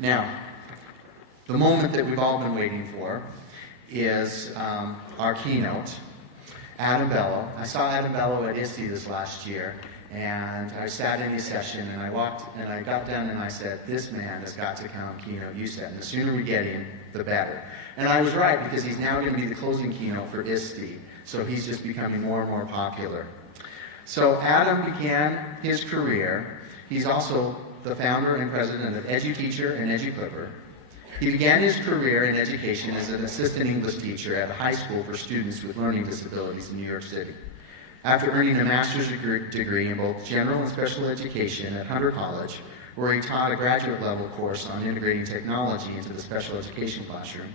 Now, the moment that we've all been waiting for is our keynote. Adam Bellow. I saw Adam Bellow at UCET this last year, and I sat in his session, and I got done, and I said, this man has got to come keynote UCET, and the sooner we get him, the better. And I was right, because he's now going to be the closing keynote for UCET, so he's just becoming more and more popular. So Adam began his career. He's also the founder and president of EduTeacher and EduClipper. He began his career in education as an assistant English teacher at a high school for students with learning disabilities in New York City. After earning a master's degree in both general and special education at Hunter College, where he taught a graduate level course on integrating technology into the special education classroom,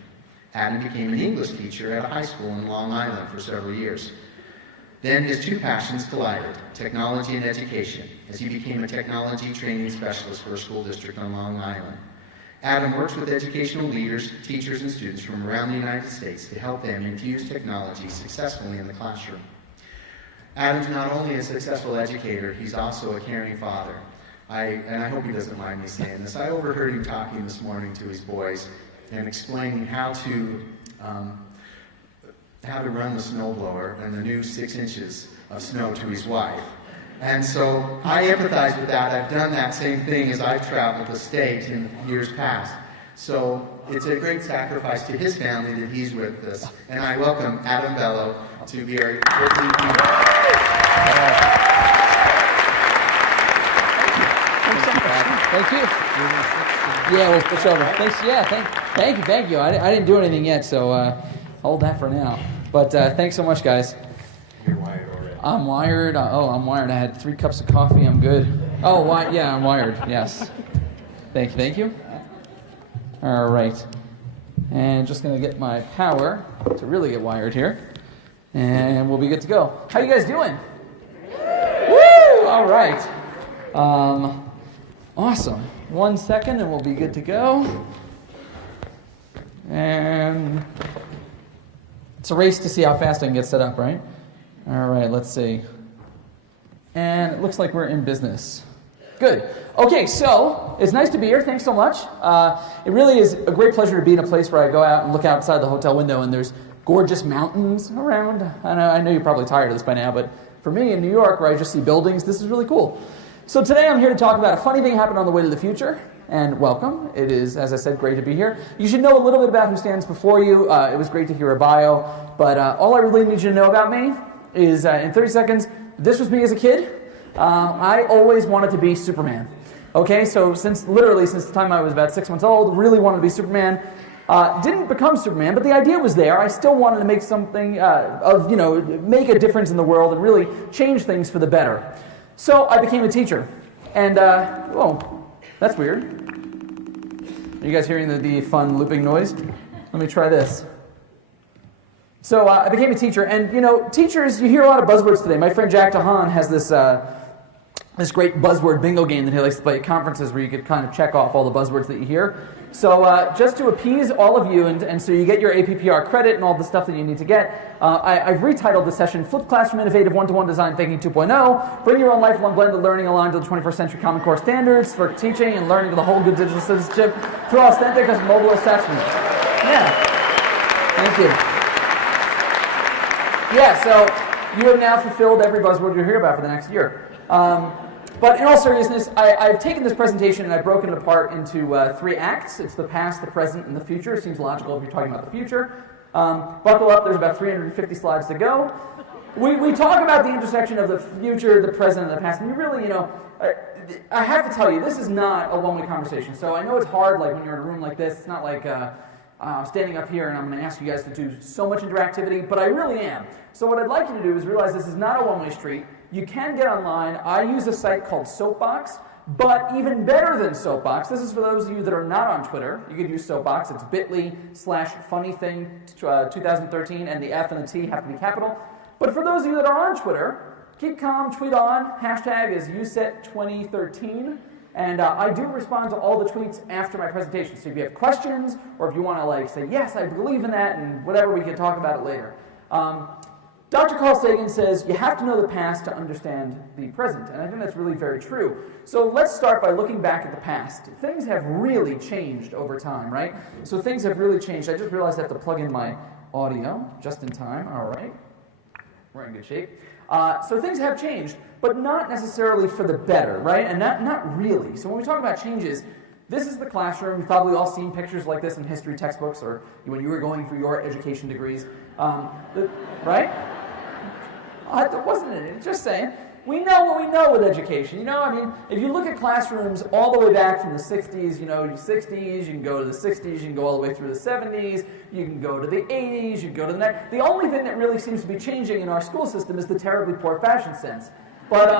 Adam became an English teacher at a high school in Long Island for several years. Then his two passions collided, technology and education, as he became a technology training specialist for a school district on Long Island. Adam works with educational leaders, teachers, and students from around the United States to help them infuse technology successfully in the classroom. Adam's not only a successful educator, he's also a caring father. And I hope he doesn't mind me saying this. I overheard him talking this morning to his boys and explaining how to run the snowblower and the new 6 inches of snow to his wife. And so I empathize with that. I've done that same thing as I've traveled the state in years past. So it's a great sacrifice to his family that he's with us. And I welcome Adam Bellow to be our Thank you. Yeah, we'll switch over. Thanks. Yeah, thank you. I didn't do anything yet, so hold that for now. But thanks so much, guys. You're wired already. I'm wired. I'm wired. I had 3 cups of coffee. I'm good. Oh, yeah, I'm wired. Yes. Thank you. All right. And just going to get my power to really get wired here. And we'll be good to go. How you guys doing? Woo! All right. Awesome. 1 second and we'll be good to go. And it's a race to see how fast I can get set up, right? All right, let's see. And it looks like we're in business. Good. Okay, so it's nice to be here. Thanks so much. It really is a great pleasure to be in a place where I go out and look outside the hotel window and there's gorgeous mountains around. I know you're probably tired of this by now, but for me in New York where I just see buildings, this is really cool. So today I'm here to talk about a funny thing happened on the way to the future. And welcome. It is, as I said, great to be here. You should know a little bit about who stands before you. It was great to hear a bio. But all I really need you to know about me is, in 30 seconds, this was me as a kid. I always wanted to be Superman. Okay, so since the time I was about 6 months old, really wanted to be Superman. Didn't become Superman, but the idea was there. I still wanted to make something make a difference in the world and really change things for the better. So I became a teacher. And, whoa, that's weird. Are you guys hearing the fun looping noise? Let me try this. So I became a teacher, and teachers, you hear a lot of buzzwords today. My friend Jack DeHaan has this great buzzword bingo game that he likes to play at conferences where you could kind of check off all the buzzwords that you hear. So just to appease all of you, and so you get your APPR credit and all the stuff that you need to get, I've retitled the session Flip Classroom Innovative One-to-One Design Thinking 2.0, Bring Your Own Lifelong Blended Learning Aligned to the 21st Century Common Core Standards for Teaching and Learning to the Whole Good Digital Citizenship through Authentic Mobile Assessment. Yeah. Thank you. Yeah, so you have now fulfilled every buzzword you'll hear about for the next year. But in all seriousness, I've taken this presentation and I've broken it apart into 3 acts. It's the past, the present, and the future. It seems logical if you're talking about the future. Buckle up, there's about 350 slides to go. We talk about the intersection of the future, the present, and the past. And you really, I have to tell you, this is not a one-way conversation. So I know it's hard, like when you're in a room like this. It's not like I'm standing up here and I'm going to ask you guys to do so much interactivity, but I really am. So what I'd like you to do is realize this is not a one-way street. You can get online. I use a site called Soapbox, but even better than Soapbox, this is for those of you that are not on Twitter. You could use Soapbox. It's bit.ly/funnything2013, and the F and the T have to be capital. But for those of you that are on Twitter, keep calm, tweet on. Hashtag is UCET13. And I do respond to all the tweets after my presentation. So if you have questions, or if you want to say, yes, I believe in that, and whatever, we can talk about it later. Dr. Carl Sagan says you have to know the past to understand the present, and I think that's really very true. So let's start by looking back at the past. Things have really changed over time, right? So things have really changed. I just realized I have to plug in my audio just in time. All right. We're in good shape. So things have changed, but not necessarily for the better, right? And not really. So when we talk about changes, this is the classroom. You've probably all seen pictures like this in history textbooks or when you were going for your education degrees, right? It wasn't it. Just saying. We know what we know with education. You know, I mean, if you look at classrooms all the way back from the 60s, you know, 60s, you can go to the 60s, you can go all the way through the 70s, you can go to the 80s, you can go to the next. The only thing that really seems to be changing in our school system is the terribly poor fashion sense. But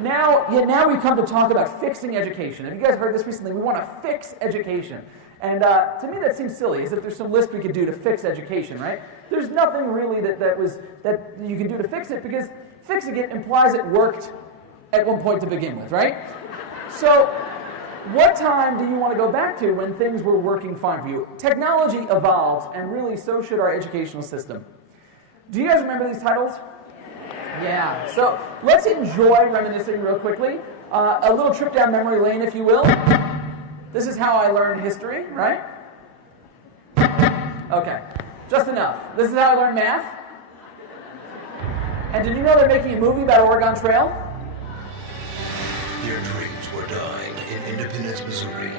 now we come to talk about fixing education. Have you guys heard this recently? We want to fix education. And to me that seems silly, as if there's some list we could do to fix education, right? There's nothing really that you can do to fix it, because fixing it implies it worked at one point to begin with, right? So what time do you want to go back to when things were working fine for you? Technology evolves, and really so should our educational system. Do you guys remember these titles? Yeah. So let's enjoy reminiscing real quickly. A little trip down memory lane, if you will. This is how I learned history, right? Okay. Just enough. This is how I learned math. And did you know they're making a movie about Oregon Trail? Their dreams were dying in Independence, Missouri.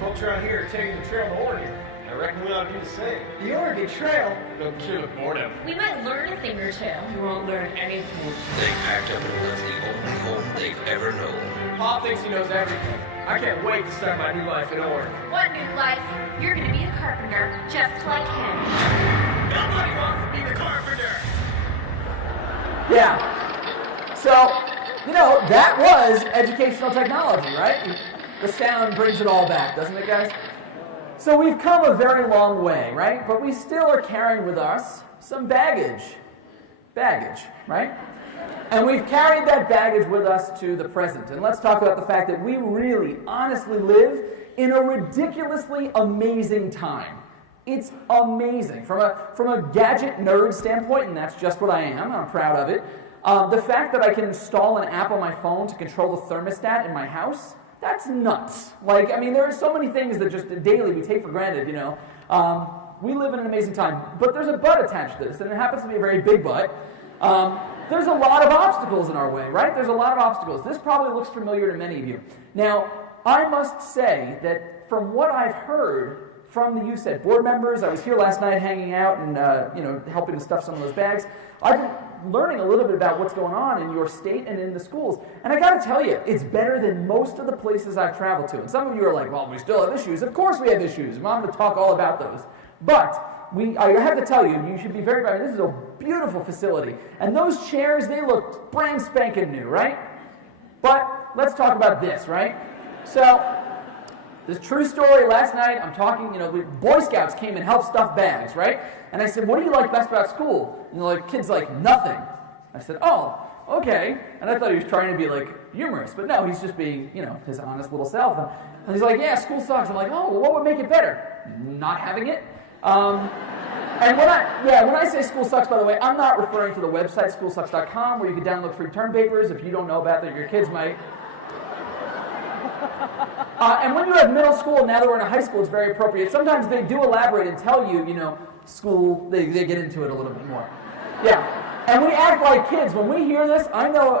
Folks around here are taking the trail to Oregon. I reckon we ought to do the same. The Oregon Trail? Go kill boredom. We might learn a thing or two. You won't learn anything. They packed up and left the only home they've ever known. Pa thinks he knows everything. I can't wait to start my new life in Oregon. What new life? You're gonna be a carpenter, just like him. Nobody wants to be the carpenter! Yeah. So, you know, that was educational technology, right? The sound brings it all back, doesn't it, guys? So we've come a very long way, right? But we still are carrying with us some baggage. Baggage, right? And we've carried that baggage with us to the present. And let's talk about the fact that we really, honestly live in a ridiculously amazing time. It's amazing. From a gadget nerd standpoint, and that's just what I am, I'm proud of it, the fact that I can install an app on my phone to control the thermostat in my house, that's nuts. Like, I mean, there are so many things that just daily we take for granted, you know. We live in an amazing time. But there's a but attached to this, and it happens to be a very big but. There's a lot of obstacles in our way, right? There's a lot of obstacles. This probably looks familiar to many of you. Now, I must say that from what I've heard from the UCET board members, I was here last night hanging out and helping to stuff some of those bags. I've been learning a little bit about what's going on in your state and in the schools. And I got to tell you, it's better than most of the places I've traveled to. And some of you are like, well, we still have issues. Of course we have issues. I'm going to talk all about those. But I have to tell you, you should be very proud. This is a beautiful facility. And those chairs, they look brand spanking new, right? But let's talk about this, right? So, this true story, last night, I'm talking, Boy Scouts came and helped stuff bags, right? And I said, what do you like best about school? And the kid's like, nothing. I said, oh, okay. And I thought he was trying to be, humorous. But no, he's just being, his honest little self. And he's like, yeah, school sucks. I'm like, oh, well, what would make it better? Not having it? And when I say school sucks, by the way, I'm not referring to the website schoolsucks.com where you can download free term papers if you don't know about that, your kids might. And when you have middle school, now that we're in a high school, it's very appropriate. Sometimes they do elaborate and tell you, school, they get into it a little bit more. Yeah. And we act like kids. When we hear this, I know,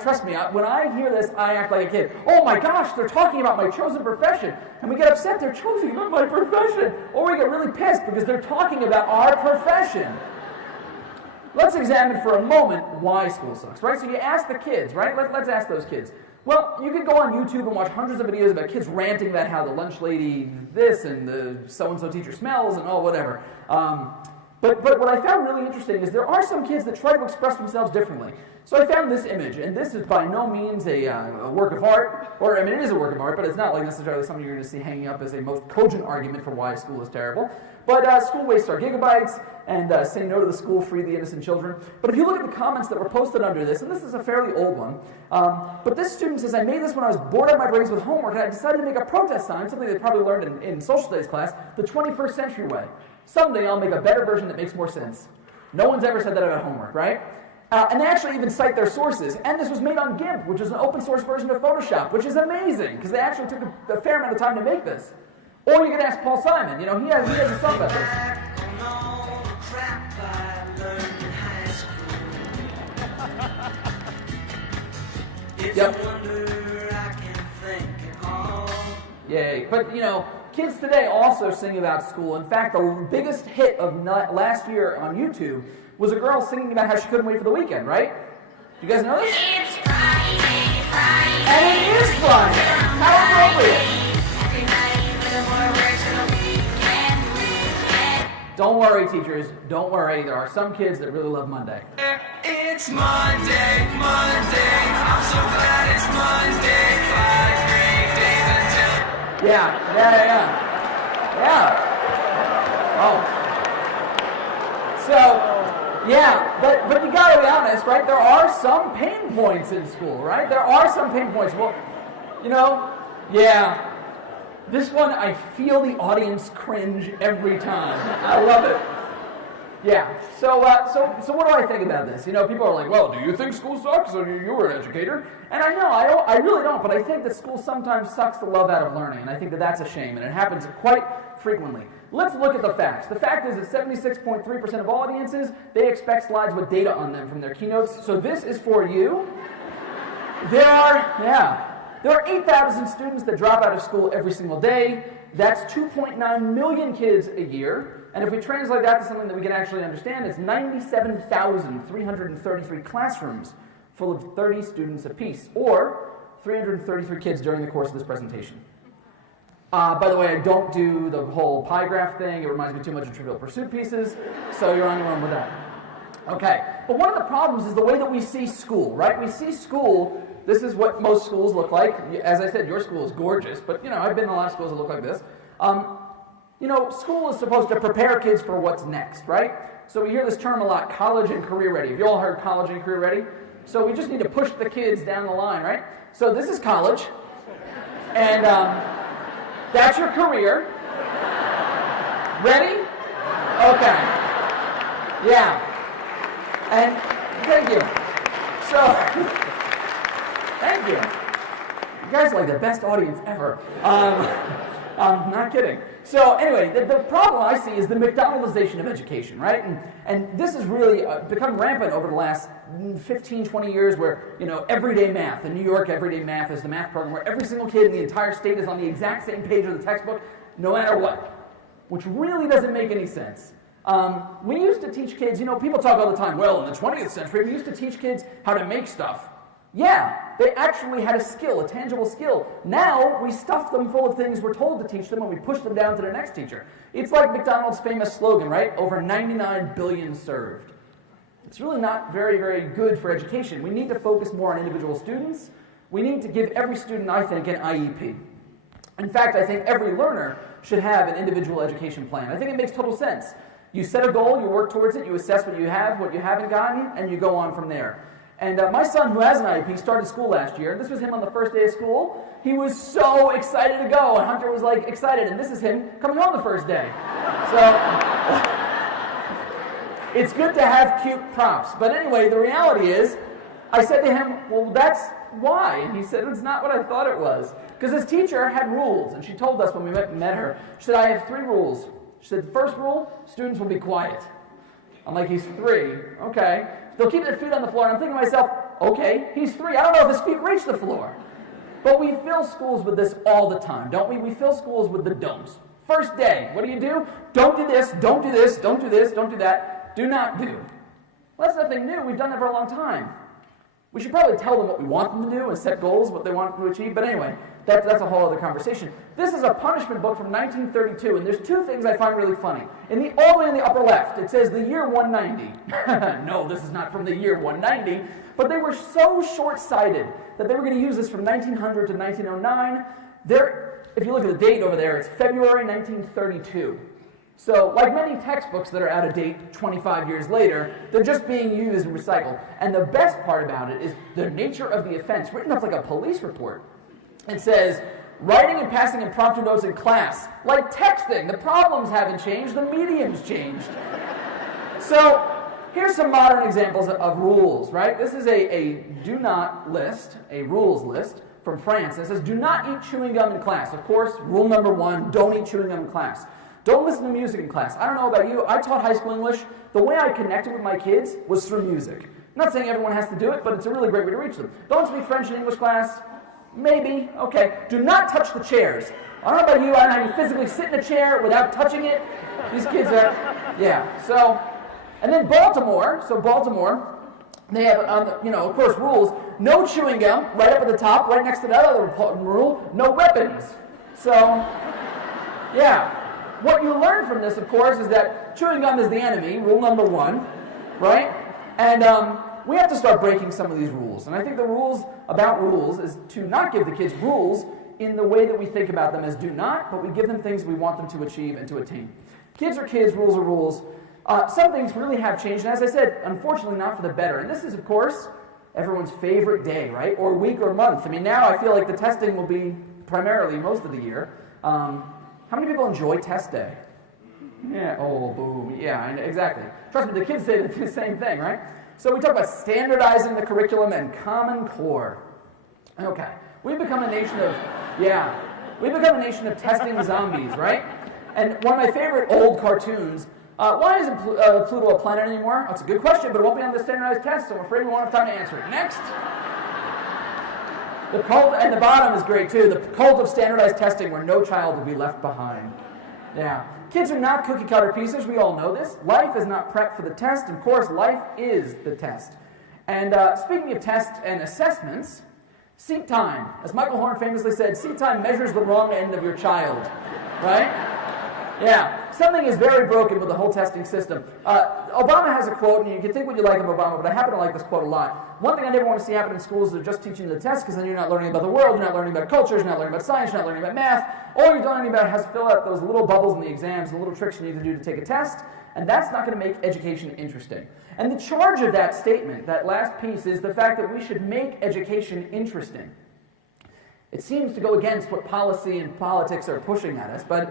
trust me, when I hear this, I act like a kid. Oh my gosh, they're talking about my chosen profession. And we get upset, they're choosing about my profession. Or we get really pissed because they're talking about our profession. Let's examine for a moment why school sucks, right? So you ask the kids, right? Let's ask those kids. Well, you can go on YouTube and watch hundreds of videos about kids ranting about how the lunch lady this and the so-and-so teacher smells and whatever. But what I found really interesting is there are some kids that try to express themselves differently. So I found this image, and this is by no means a work of art, or it is a work of art, but it's not necessarily something you're going to see hanging up as a most cogent argument for why school is terrible. But school wastes our gigabytes, and say no to the school, free the innocent children. But if you look at the comments that were posted under this, and this is a fairly old one, but this student says, I made this when I was bored out of my brains with homework, and I decided to make a protest sign, something they probably learned in social studies class, the 21st century way. Someday I'll make a better version that makes more sense. No one's ever said that about homework, right? And they actually even cite their sources. And this was made on GIMP, which is an open source version of Photoshop, which is amazing, because they actually took a fair amount of time to make this. Or you could ask Paul Simon. You know, he has a song about this. Yep. Yay. But, you know, kids today also sing about school. In fact, the biggest hit of last year on YouTube was a girl singing about how she couldn't wait for the weekend, right? You guys know this? It's Friday, Friday. And it is Friday. How appropriate. Every night, little more work till the weekend. Don't worry, teachers. Don't worry. There are some kids that really love Monday. It's Monday, Monday. I'm so glad it's Monday. 5 great days until. Yeah. Oh. So, yeah, but you gotta be honest, right? There are some pain points in school, right? There are some pain points. Well, you know, yeah. This one, I feel the audience cringe every time. I love it. Yeah. So what do I think about this? You know, people are like, well, do you think school sucks? Or you were an educator. And I know, I really don't, but I think that school sometimes sucks the love out of learning, and I think that that's a shame, and it happens quite frequently. Let's look at the facts. The fact is that 76.3% of audiences, they expect slides with data on them from their keynotes, so this is for you. There are 8,000 students that drop out of school every single day. That's 2.9 million kids a year. And if we translate that to something that we can actually understand, it's 97,333 classrooms full of 30 students apiece, or 333 kids during the course of this presentation. By the way, I don't do the whole pie graph thing. It reminds me too much of Trivial Pursuit pieces, so you're on your own with that. Okay, but one of the problems is the way that we see school, right? We see school, this is what most schools look like. As I said, your school is gorgeous, but, you know, I've been in a lot of schools that look like this. You know, school is supposed to prepare kids for what's next, right? So we hear this term a lot, college and career ready. Have you all heard college and career ready? So we just need to push the kids down the line, right? So this is college, and that's your career. Ready? Okay. Yeah. And thank you. So, thank you. You guys are like the best audience ever. I'm not kidding. So anyway, the problem I see is the McDonaldization of education, right? And this has really become rampant over the last 15, 20 years where, you know, everyday math, the New York everyday math is the math program where every single kid in the entire state is on the exact same page of the textbook, no matter what, which really doesn't make any sense. We used to teach kids, you know, people talk all the time, well, in the 20th century, we used to teach kids how to make stuff. Yeah, they actually had a skill, a tangible skill. Now, we stuff them full of things we're told to teach them and we push them down to the next teacher. It's like McDonald's famous slogan, right? Over 99 billion served. It's really not very, very good for education. We need to focus more on individual students. We need to give every student, I think, an IEP. In fact, I think every learner should have an individual education plan. I think it makes total sense. You set a goal, you work towards it, you assess what you have, what you haven't gotten, and you go on from there. And my son, who has an IEP, started school last year. This was him on the first day of school. He was so excited to go, and Hunter was like excited, and this is him coming home the first day. So it's good to have cute props. But anyway, the reality is, I said to him, well, that's why. And he said, it's not what I thought it was. Because his teacher had rules, and she told us when we met her, she said, I have 3 rules. She said, the first rule, students will be quiet. I'm like, he's 3. Okay. They'll keep their feet on the floor. And I'm thinking to myself, okay, he's 3. I don't know if his feet reach the floor. But we fill schools with this all the time, don't we? We fill schools with the don'ts. First day, what do? Don't do this, don't do this, don't do this, don't do that. Do not do. Well, that's nothing new. We've done that for a long time. We should probably tell them what we want them to do and set goals, what they want to achieve. But anyway, that's a whole other conversation. This is a punishment book from 1932, and there's 2 things I find really funny. All the way in the upper left, it says the year 190. No, this is not from the year 190. But they were so short-sighted that they were going to use this from 1900 to 1909. If you look at the date over there, it's February 1932. So, like many textbooks that are out of date 25 years later, they're just being used and recycled. And the best part about it is the nature of the offense, written up like a police report. It says, writing and passing impromptu notes in class, like texting. The problems haven't changed, the medium's changed. So, Here's some modern examples of rules, right? This is a do not list, a rules list from France. It says, do not eat chewing gum in class. Of course, rule number 1, don't eat chewing gum in class. Don't listen to music in class. I don't know about you, I taught high school English. The way I connected with my kids was through music. I'm not saying everyone has to do it, but it's a really great way to reach them. Don't speak French in English class? Maybe, okay. Do not touch the chairs. I don't know about you, I don't know how you physically sit in a chair without touching it. These kids are, yeah, so... And then Baltimore, they have, of course, rules. No chewing gum, right up at the top, right next to that other rule. No weapons. So, yeah. What you learn from this, of course, is that chewing gum is the enemy, rule number 1, right? And we have to start breaking some of these rules. And I think the rules about rules is to not give the kids rules in the way that we think about them as do not, but we give them things we want them to achieve and to attain. Kids are kids, rules are rules. Some things really have changed, and as I said, unfortunately not for the better. And this is, of course, everyone's favorite day, right? Or week or month. I mean, now I feel like the testing will be primarily most of the year. How many people enjoy test day? Yeah, oh, boom. Yeah, exactly. Trust me, the kids say the same thing, right? So we talk about standardizing the curriculum and Common Core. Okay. We've become a nation of testing zombies, right? And one of my favorite old cartoons, why isn't Pluto a planet anymore? That's a good question, but it won't be on the standardized test, so I'm afraid we won't have time to answer it. Next. The cult, and the bottom is great too, the cult of standardized testing where no child will be left behind. Yeah. Kids are not cookie cutter pieces, we all know this. Life is not prep for the test, of course, life is the test. And speaking of tests and assessments, seat time. As Michael Horn famously said, seat time measures the wrong end of your child, right? Yeah, something is very broken with the whole testing system. Obama has a quote, and you can think what you like of Obama, but I happen to like this quote a lot. One thing I never want to see happen in schools is just teaching the test, because then you're not learning about the world, you're not learning about cultures, you're not learning about science, you're not learning about math. All you're learning about is fill out those little bubbles in the exams, the little tricks you need to do to take a test, and that's not going to make education interesting. And the charge of that statement, that last piece, is the fact that we should make education interesting. It seems to go against what policy and politics are pushing at us, but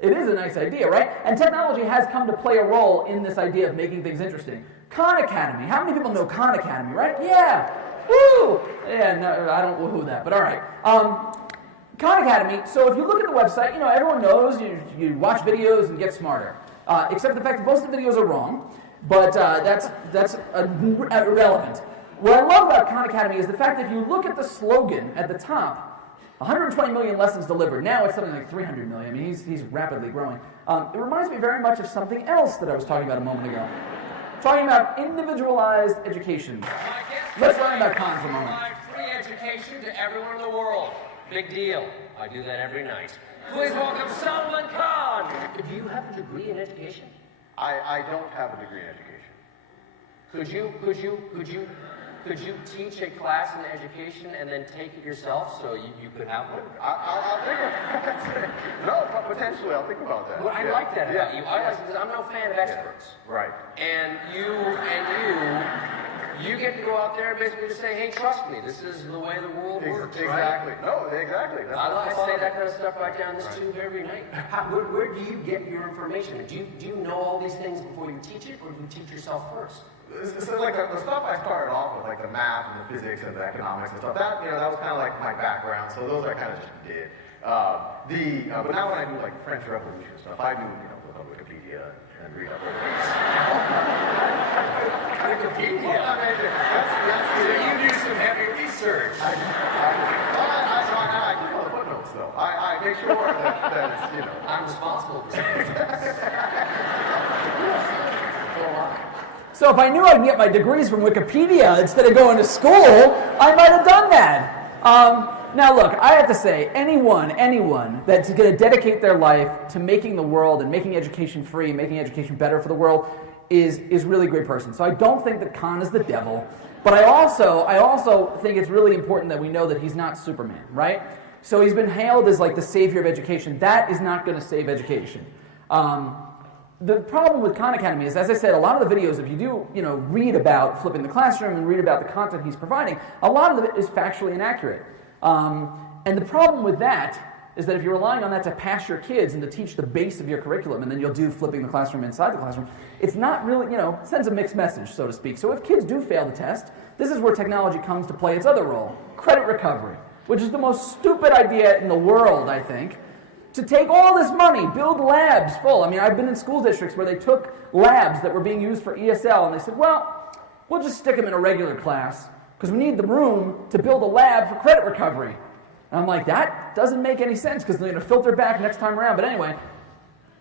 it is a nice idea, right? And technology has come to play a role in this idea of making things interesting. Khan Academy. How many people know Khan Academy, right? Yeah. Woo! Yeah, no, I don't woohoo that, but all right. Khan Academy, so if you look at the website, everyone knows you watch videos and get smarter. Except the fact that most of the videos are wrong, but that's irrelevant. What I love about Khan Academy is the fact that if you look at the slogan at the top, 120 million lessons delivered. Now it's something like 300 million. I mean, he's rapidly growing. It reminds me very much of something else that I was talking about a moment ago. Talking about individualized education. Let's learn about Khan for a moment. Free education to everyone in the world. Big deal. I do that every night. Please welcome Salman Khan. Do you have a degree in education? I don't have a degree in education. Could you teach a class in education and then take it yourself so you could have one? I'll think about it. No, but potentially I'll think about that. Well, I like that about you. I like because I'm no fan of experts. Right. And you get to go out there and basically just say, hey, trust me, this is the way the world works, exactly. Right? No, exactly. I say that kind of stuff right down this tube every night. Where do you get your information? Do you know all these things before you teach it, or do you teach yourself first? So like the stuff I started off with, like the math and the physics and the economics and stuff, that was kind of like my background. So those I kind of just did. But now when I do like French Revolution stuff, I do look on Wikipedia and read up. Wikipedia. Well, I mean, So you do some heavy research. I do all the footnotes though. I make sure that it's I'm responsible for something. So if I knew I could get my degrees from Wikipedia instead of going to school, I might have done that. Now look, I have to say, anyone that's going to dedicate their life to making the world and making education free, making education better for the world, is really a great person. So I don't think that Khan is the devil, but I also think it's really important that we know that he's not Superman, right? So he's been hailed as like the savior of education. That is not going to save education. The problem with Khan Academy is, as I said, a lot of the videos, if you do, read about flipping the classroom and read about the content he's providing, a lot of it is factually inaccurate. And the problem with that is that if you're relying on that to pass your kids and to teach the base of your curriculum, and then you'll do flipping the classroom inside the classroom, it's not really, sends a mixed message, so to speak. So if kids do fail the test, this is where technology comes to play its other role, credit recovery, which is the most stupid idea in the world, I think, to take all this money, build labs full. I mean, I've been in school districts where they took labs that were being used for ESL, and they said, well, we'll just stick them in a regular class because we need the room to build a lab for credit recovery. And I'm like, that doesn't make any sense because they're going to filter back next time around. But anyway,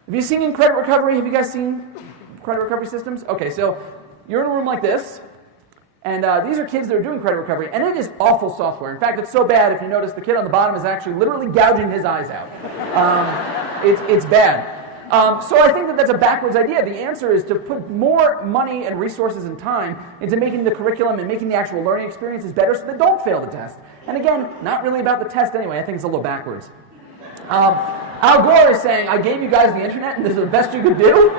have you seen credit recovery? Have you guys seen credit recovery systems? Okay, so you're in a room like this, and these are kids that are doing credit recovery, and it is awful software. In fact, it's so bad, if you notice, the kid on the bottom is actually literally gouging his eyes out. It's bad. So I think that that's a backwards idea. The answer is to put more money and resources and time into making the curriculum and making the actual learning experiences better so they don't fail the test. And again, not really about the test anyway. I think it's a little backwards. Al Gore is saying, I gave you guys the internet and this is the best you could do?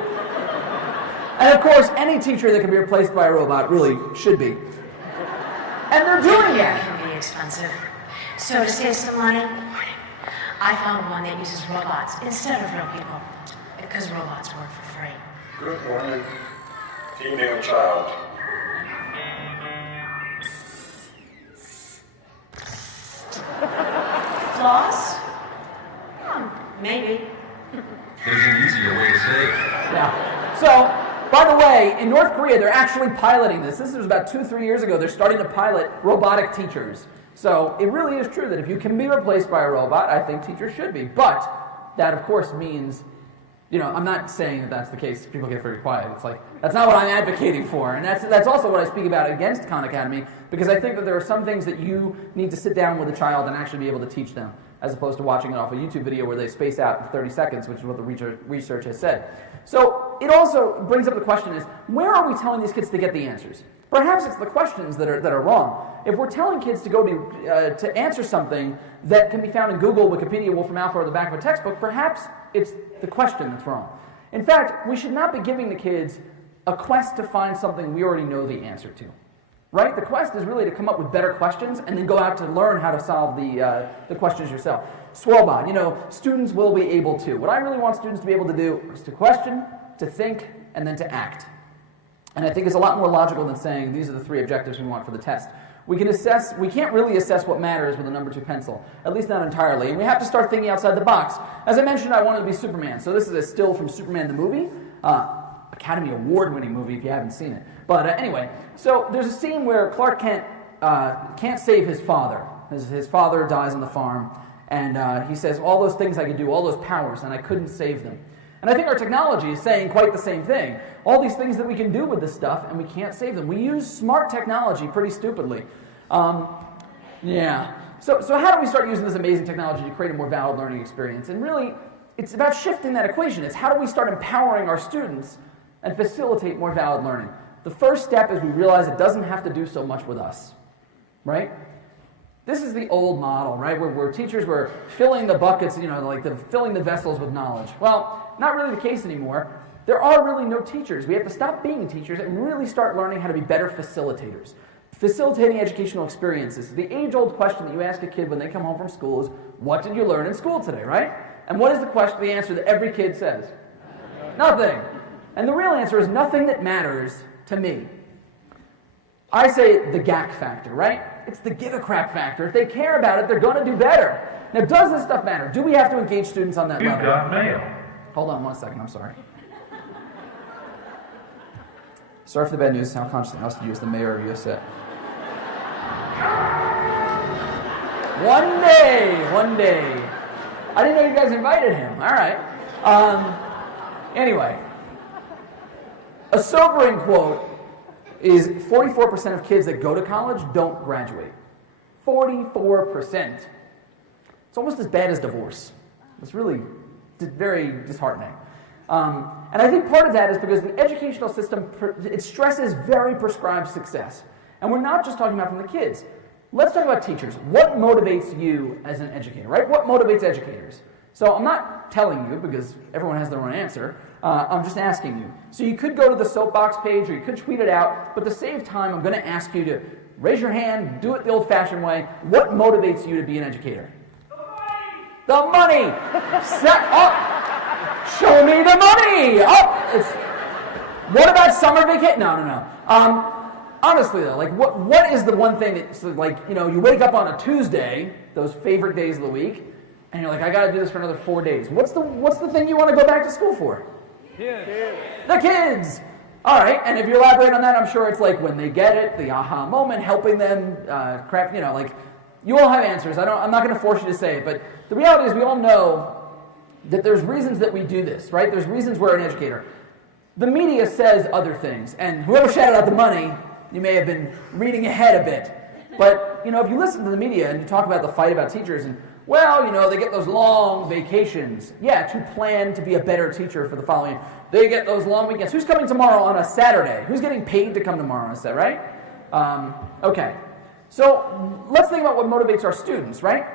And of course, any teacher that can be replaced by a robot really should be. And they're doing that. It can be expensive. So to save some money, I found one that uses robots instead of real people, because robots work for free. Good morning, female child. Floss? Maybe. There's an easier way to say it. Yeah. So, by the way, in North Korea, they're actually piloting this. This was about 2-3 years ago. They're starting to pilot robotic teachers. So it really is true that if you can be replaced by a robot, I think teachers should be. But that, of course, means, I'm not saying that that's the case. People get very quiet. It's like, that's not what I'm advocating for. And that's also what I speak about against Khan Academy, because I think that there are some things that you need to sit down with a child and actually be able to teach them, as opposed to watching it off a YouTube video where they space out in 30 seconds, which is what the research has said. So it also brings up the question is, where are we telling these kids to get the answers? Perhaps it's the questions that are wrong. If we're telling kids to go to answer something that can be found in Google, Wikipedia, Wolfram Alpha, or the back of a textbook, perhaps it's the question that's wrong. In fact, we should not be giving the kids a quest to find something we already know the answer to. Right? The quest is really to come up with better questions and then go out to learn how to solve the questions yourself. Swobot, students will be able to. What I really want students to be able to do is to question, to think, and then to act. And I think it's a lot more logical than saying these are the 3 objectives we want for the test. We can't really assess what matters with a number 2 pencil, at least not entirely. And we have to start thinking outside the box. As I mentioned, I wanted to be Superman. So this is a still from Superman the movie. Academy Award-winning movie if you haven't seen it. But anyway, so there's a scene where Clark Kent can't save his father. His father dies on the farm, and he says, all those things I could do, all those powers, and I couldn't save them. And I think our technology is saying quite the same thing. All these things that we can do with this stuff, and we can't save them. We use smart technology pretty stupidly. Yeah. So how do we start using this amazing technology to create a more valid learning experience? And really, it's about shifting that equation. It's how do we start empowering our students and facilitate more valid learning? The first step is we realize it doesn't have to do so much with us, right? This is the old model, right, where teachers were filling the buckets, filling the vessels with knowledge. Well, not really the case anymore. There are really no teachers. We have to stop being teachers and really start learning how to be better facilitators. Facilitating educational experiences. The age-old question that you ask a kid when they come home from school is, what did you learn in school today, right? And what is the answer that every kid says? Nothing. And the real answer is nothing that matters to me. I say the GAC factor, right? It's the give a crap factor. If they care about it, they're going to do better. Now, does this stuff matter? Do we have to engage students on that level? You've got mail. Hold on 1 second, I'm sorry. Sorry for the bad news. How consciously ousted you as the mayor of UCET. One day. I didn't know you guys invited him. All right. Anyway. A sobering quote is 44% of kids that go to college don't graduate. 44%. It's almost as bad as divorce. It's really very disheartening. And I think part of that is because the educational system, it stresses very prescribed success. And we're not just talking about from the kids. Let's talk about teachers. What motivates you as an educator, right? What motivates educators? So I'm not telling you because everyone has their own answer. I'm just asking you. So you could go to the soapbox page or you could tweet it out, but to save time, I'm going to ask you to raise your hand, do it the old-fashioned way. What motivates you to be an educator? The money. Set up. Show me the money. What about summer vacation? No. Honestly though, like what is the one thing that's like, you know, you wake up on a Tuesday, those favorite days of the week, and you're like, I got to do this for another 4 days. What's the thing you want to go back to school for? Kids. The kids. All right, and if you elaborate on that, I'm sure it's like when they get it, the aha moment, helping them craft, you know, like you all have answers. I'm not going to force you to say it, but the reality is we all know that there's reasons that we do this, right? There's reasons we're an educator. The media says other things, and whoever shouted out the money, you may have been reading ahead a bit. But, you know, if you listen to the media and you talk about the fight about teachers and, well, you know, they get those long vacations. Yeah, to plan to be a better teacher for the following year. They get those long weekends. Who's coming tomorrow on a Saturday? Who's getting paid to come tomorrow on a Saturday, right? Okay. So let's think about what motivates our students, right?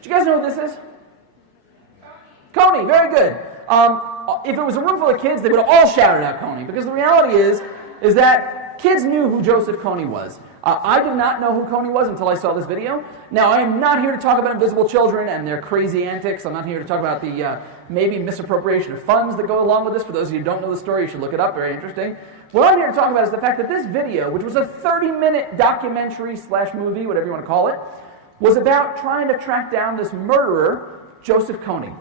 Do you guys know who this is? Coney, very good. If it was a room full of kids, they would have all shouted out Coney, because the reality is that kids knew who Joseph Coney was. I did not know who Coney was until I saw this video. Now, I am not here to talk about invisible children and their crazy antics. I'm not here to talk about the maybe misappropriation of funds that go along with this. For those of you who don't know the story, you should look it up. Very interesting. What I'm here to talk about is the fact that this video, which was a 30-minute documentary / movie, whatever you want to call it, was about trying to track down this murderer, Joseph Coney.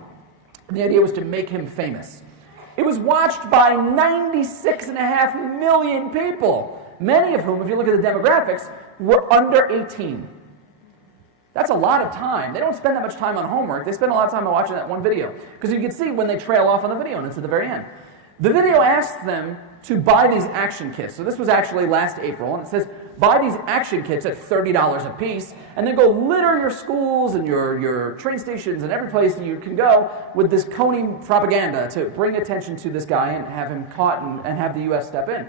The idea was to make him famous. It was watched by 96.5 million people, many of whom, if you look at the demographics, were under 18. That's a lot of time. They don't spend that much time on homework. They spend a lot of time on watching that one video. Because you can see when they trail off on the video, and it's at the very end. The video asks them to buy these action kits. So this was actually last April, and it says, buy these action kits at $30 a piece, and then go litter your schools and your train stations and every place that you can go with this Coney propaganda to bring attention to this guy and have him caught and have the U.S. step in.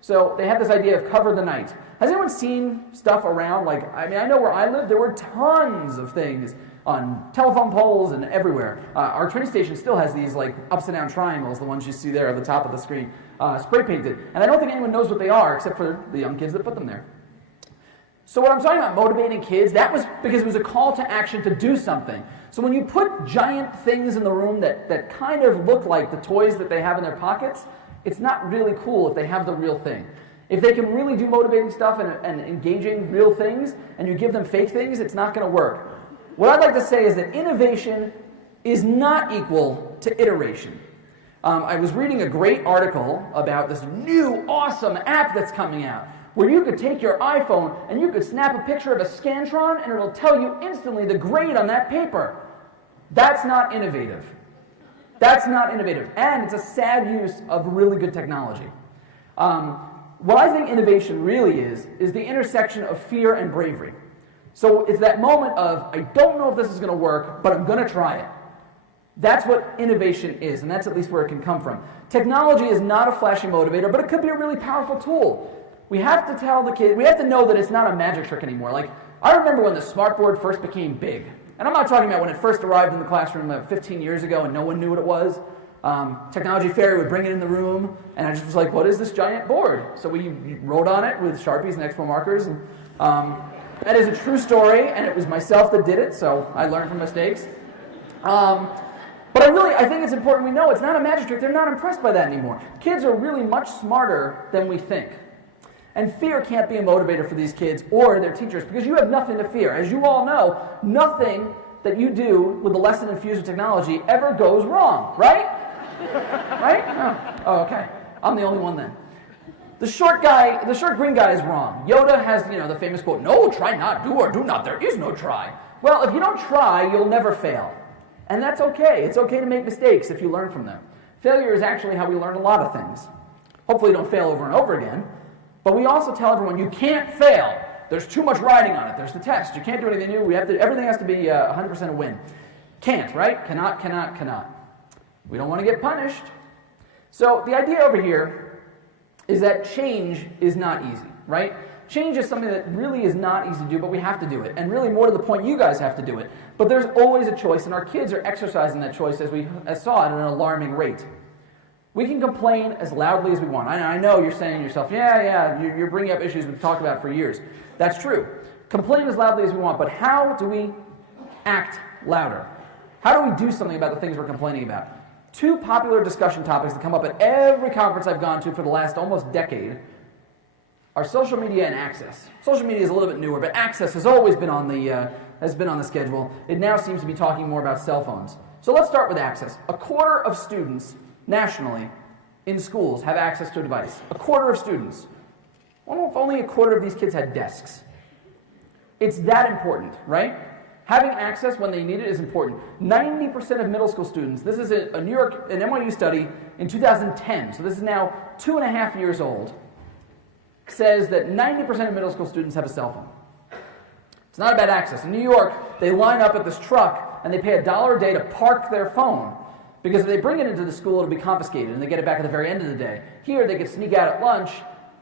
So they had this idea of cover the night. Has anyone seen stuff around? Like, I mean, I know where I live, there were tons of things on telephone poles and everywhere. Our train station still has these like upside down triangles, the ones you see there at the top of the screen, spray painted. And I don't think anyone knows what they are except for the young kids that put them there. So what I'm talking about motivating kids, that was because it was a call to action to do something. So when you put giant things in the room that kind of look like the toys that they have in their pockets, it's not really cool if they have the real thing. If they can really do motivating stuff and engaging real things, and you give them fake things, it's not going to work. What I'd like to say is that innovation is not equal to iteration. I was reading a great article about this new awesome app that's coming out, where you could take your iPhone and you could snap a picture of a Scantron and it'll tell you instantly the grade on that paper. That's not innovative. That's not innovative. And it's a sad use of really good technology. What I think innovation really is the intersection of fear and bravery. So it's that moment of, I don't know if this is going to work, but I'm going to try it. That's what innovation is, and that's at least where it can come from. Technology is not a flashy motivator, but it could be a really powerful tool. We have to tell the kids, we have to know that it's not a magic trick anymore. Like, I remember when the smartboard first became big. And I'm not talking about when it first arrived in the classroom 15 years ago and no one knew what it was. Technology Fairy would bring it in the room, and I just was like, what is this giant board? So we wrote on it with Sharpies and Expo markers. And that is a true story, and it was myself that did it, so I learned from mistakes. But I think it's important we know it's not a magic trick. They're not impressed by that anymore. Kids are really much smarter than we think. And fear can't be a motivator for these kids or their teachers, because you have nothing to fear. As you all know, nothing that you do with a lesson infused with technology ever goes wrong, right? Right? Oh, okay. I'm the only one then. The short green guy is wrong. Yoda has, the famous quote, "No, try not, do or do not, there is no try." Well, if you don't try, you'll never fail. And that's okay. It's okay to make mistakes if you learn from them. Failure is actually how we learn a lot of things. Hopefully you don't fail over and over again. But we also tell everyone, you can't fail. There's too much riding on it. There's the test. You can't do anything new. Everything has to be 100% a win. Can't, right? Cannot. We don't want to get punished. So the idea over here is that change is not easy, right? Change is something that really is not easy to do, but we have to do it. And really, more to the point, you guys have to do it. But there's always a choice, and our kids are exercising that choice as we saw at an alarming rate. We can complain as loudly as we want. I know you're saying to yourself, you're bringing up issues we've talked about for years. That's true. Complain as loudly as we want, but how do we act louder? How do we do something about the things we're complaining about? Two popular discussion topics that come up at every conference I've gone to for the last almost decade are social media and access. Social media is a little bit newer, but access has always been on the schedule. It now seems to be talking more about cell phones. So let's start with access. A quarter of students nationally in schools have access to a device. A quarter of students. Well, if only a quarter of these kids had desks. It's that important, right? Having access when they need it is important. 90% of middle school students, this is an NYU study in 2010, so this is now 2.5 years old, says that 90% of middle school students have a cell phone. It's not about access. In New York, they line up at this truck and they pay $1 a day to park their phone, because if they bring it into the school, it'll be confiscated and they get it back at the very end of the day. Here, they could sneak out at lunch,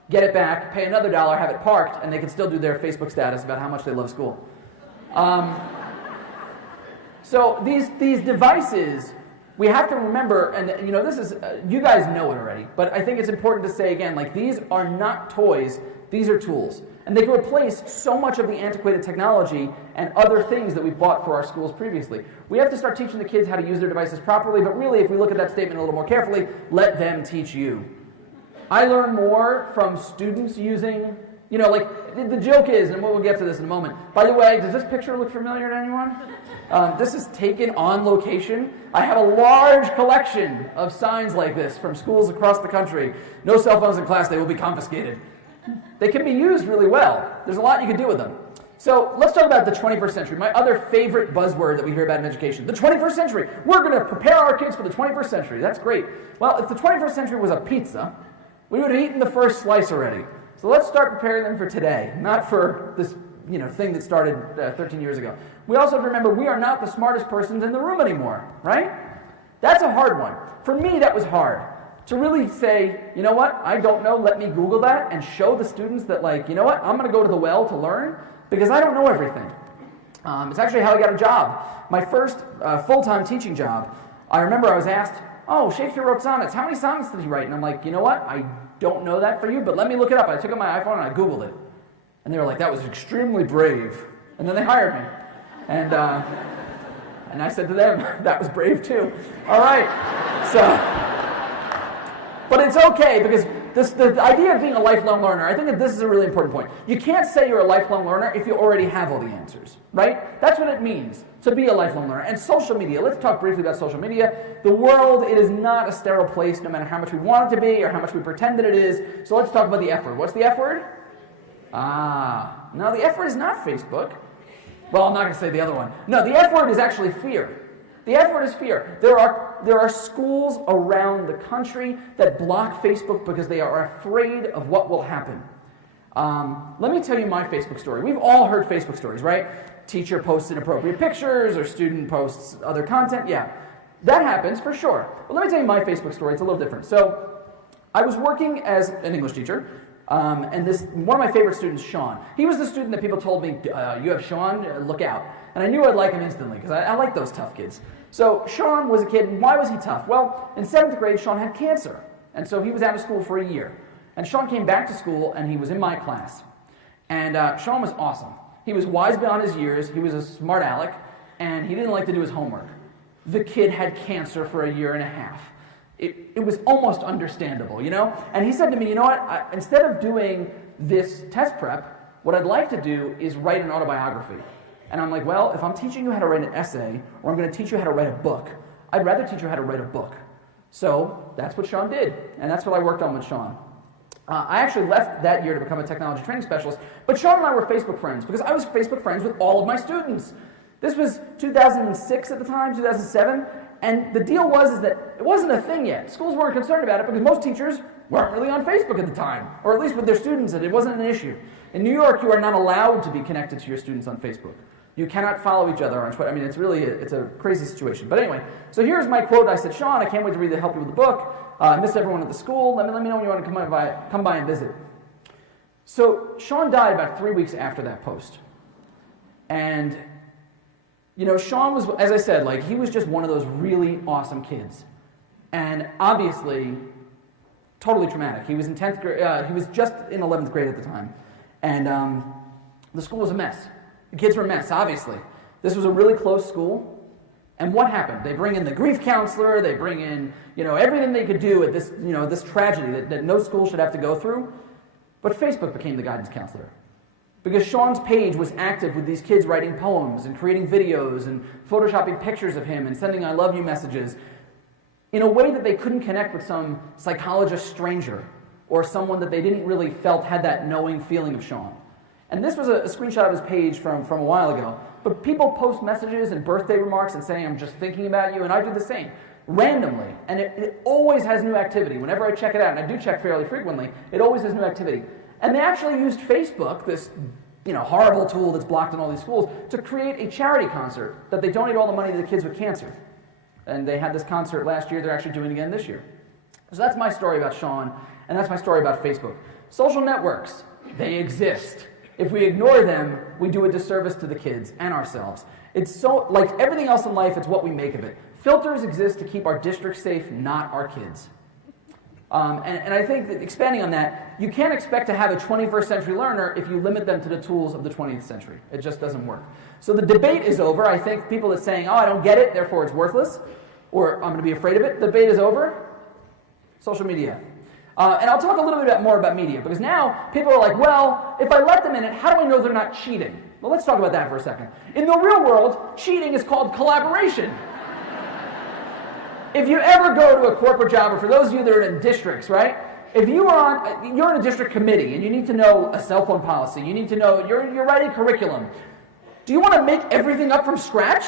get it back, pay another $1, have it parked, and they can still do their Facebook status about how much they love school. So these devices, we have to remember, and this is, you guys know it already, but I think it's important to say again, like, these are not toys, these are tools. And they can replace so much of the antiquated technology and other things that we've bought for our schools previously. We have to start teaching the kids how to use their devices properly, but really, if we look at that statement a little more carefully, let them teach you. I learn more from students using, the joke is, and we'll get to this in a moment. By the way, does this picture look familiar to anyone? This is taken on location. I have a large collection of signs like this from schools across the country. No cell phones in class, they will be confiscated. They can be used really well. There's a lot you can do with them. So let's talk about the 21st century, my other favorite buzzword that we hear about in education. The 21st century. We're going to prepare our kids for the 21st century. That's great. Well, if the 21st century was a pizza, we would have eaten the first slice already. So let's start preparing them for today, not for this thing that started 13 years ago. We also have to remember we are not the smartest persons in the room anymore, right? That's a hard one. For me, that was hard. To really say, you know what, I don't know, let me Google that and show the students that, you know what, I'm going to go to the well to learn because I don't know everything. It's actually how I got a job. My first full-time teaching job, I remember I was asked, oh, Shakespeare wrote sonnets. How many sonnets did he write? And I'm like, you know what, I don't know that for you, but let me look it up. I took out my iPhone and I Googled it. And they were like, that was extremely brave. And then they hired me. And I said to them, that was brave too. All right. But it's okay, because the idea of being a lifelong learner, I think that this is a really important point. You can't say you're a lifelong learner if you already have all the answers, right? That's what it means to be a lifelong learner. And social media, let's talk briefly about social media. The world, it is not a sterile place, no matter how much we want it to be or how much we pretend that it is. So let's talk about the F word. What's the F word? No, the F word is not Facebook. Well, I'm not going to say the other one. No, the F word is actually fear. The F word is fear. There are schools around the country that block Facebook because they are afraid of what will happen. Let me tell you my Facebook story. We've all heard Facebook stories, right? Teacher posts inappropriate pictures or student posts other content. Yeah, that happens for sure. But let me tell you my Facebook story. It's a little different. So I was working as an English teacher. And one of my favorite students, Sean, he was the student that people told me, you have Sean, look out. And I knew I'd like him instantly, because I like those tough kids. So Sean was a kid, and why was he tough? Well, in 7th grade, Sean had cancer. And so he was out of school for a year. And Sean came back to school, and he was in my class. And Sean was awesome. He was wise beyond his years, he was a smart aleck, and he didn't like to do his homework. The kid had cancer for a year and a half. It was almost understandable, And he said to me, you know what, instead of doing this test prep, what I'd like to do is write an autobiography. And I'm like, well, if I'm teaching you how to write an essay, or I'm going to teach you how to write a book, I'd rather teach you how to write a book. So that's what Sean did, and that's what I worked on with Sean. I actually left that year to become a technology training specialist, but Sean and I were Facebook friends, because I was Facebook friends with all of my students. This was 2006 at the time, 2007, and the deal was that it wasn't a thing yet. Schools weren't concerned about it because most teachers weren't really on Facebook at the time, or at least with their students, and it wasn't an issue. In New York, you are not allowed to be connected to your students on Facebook. You cannot follow each other on Twitter. I mean, it's a crazy situation. But anyway, so here's my quote. I said, Sean, I can't wait to help you with the book. I miss everyone at the school. Let me know when you want to come by and visit. So Sean died about 3 weeks after that post. And, Sean was, as I said, he was just one of those really awesome kids. And obviously, totally traumatic. He was in 10th grade. He was just in 11th grade at the time. And the school was a mess. The kids were a mess, obviously. This was a really close school. And what happened? They bring in the grief counselor, they bring in, everything they could do at this, this tragedy that no school should have to go through. But Facebook became the guidance counselor. Because Sean's page was active with these kids writing poems and creating videos and photoshopping pictures of him and sending I love you messages in a way that they couldn't connect with some psychologist stranger or someone that they didn't really felt had that knowing feeling of Sean. And this was a screenshot of his page from a while ago. But people post messages and birthday remarks and saying, I'm just thinking about you, and I do the same, randomly. And it always has new activity. Whenever I check it out, and I do check fairly frequently, it always has new activity. And they actually used Facebook, this horrible tool that's blocked in all these schools, to create a charity concert that they donate all the money to the kids with cancer. And they had this concert last year, they're actually doing it again this year. So that's my story about Sean, and that's my story about Facebook. Social networks, they exist. If we ignore them, we do a disservice to the kids and ourselves. It's so, like everything else in life, it's what we make of it. Filters exist to keep our district safe, not our kids. And I think that expanding on that, you can't expect to have a 21st century learner if you limit them to the tools of the 20th century. It just doesn't work. So the debate is over. I think people that saying, I don't get it, therefore it's worthless, or I'm going to be afraid of it, the debate is over. Social media. And I'll talk a little bit more about media, because now people are like, well, if I let them in it, how do I know they're not cheating? Well, let's talk about that for a second. In the real world, cheating is called collaboration. If you ever go to a corporate job, or for those of you that are in districts, right? If you're in a district committee and you need to know a cell phone policy, you need to know, you're writing curriculum. Do you want to make everything up from scratch?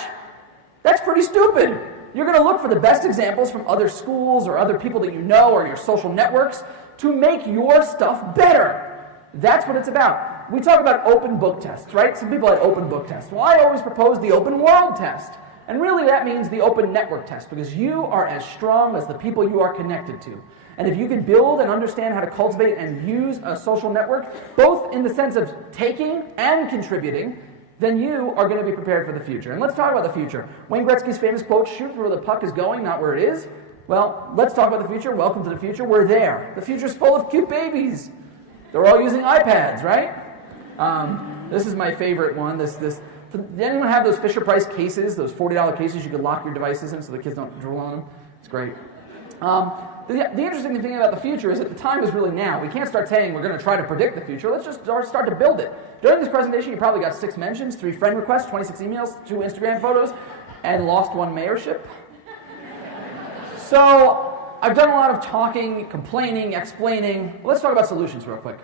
That's pretty stupid. You're going to look for the best examples from other schools or other people that you know or your social networks to make your stuff better. That's what it's about. We talk about open book tests, right? Some people had open book tests. Well, I always propose the open world test. And really that means the open network test, because you are as strong as the people you are connected to. And if you can build and understand how to cultivate and use a social network, both in the sense of taking and contributing, then you are going to be prepared for the future. And let's talk about the future. Wayne Gretzky's famous quote, shoot for where the puck is going, not where it is. Well, let's talk about the future. Welcome to the future. We're there. The future's full of cute babies. They're all using iPads, right? This is my favorite one. Did anyone have those Fisher-Price cases, those $40 cases you could lock your devices in so the kids don't drool on them? It's great. The interesting thing about the future is that the time is really now. We can't start saying we're going to try to predict the future. Let's just start to build it. During this presentation, you probably got 6 mentions, 3 friend requests, 26 emails, 2 Instagram photos, and lost 1 mayorship. So I've done a lot of talking, complaining, explaining. Let's talk about solutions real quick.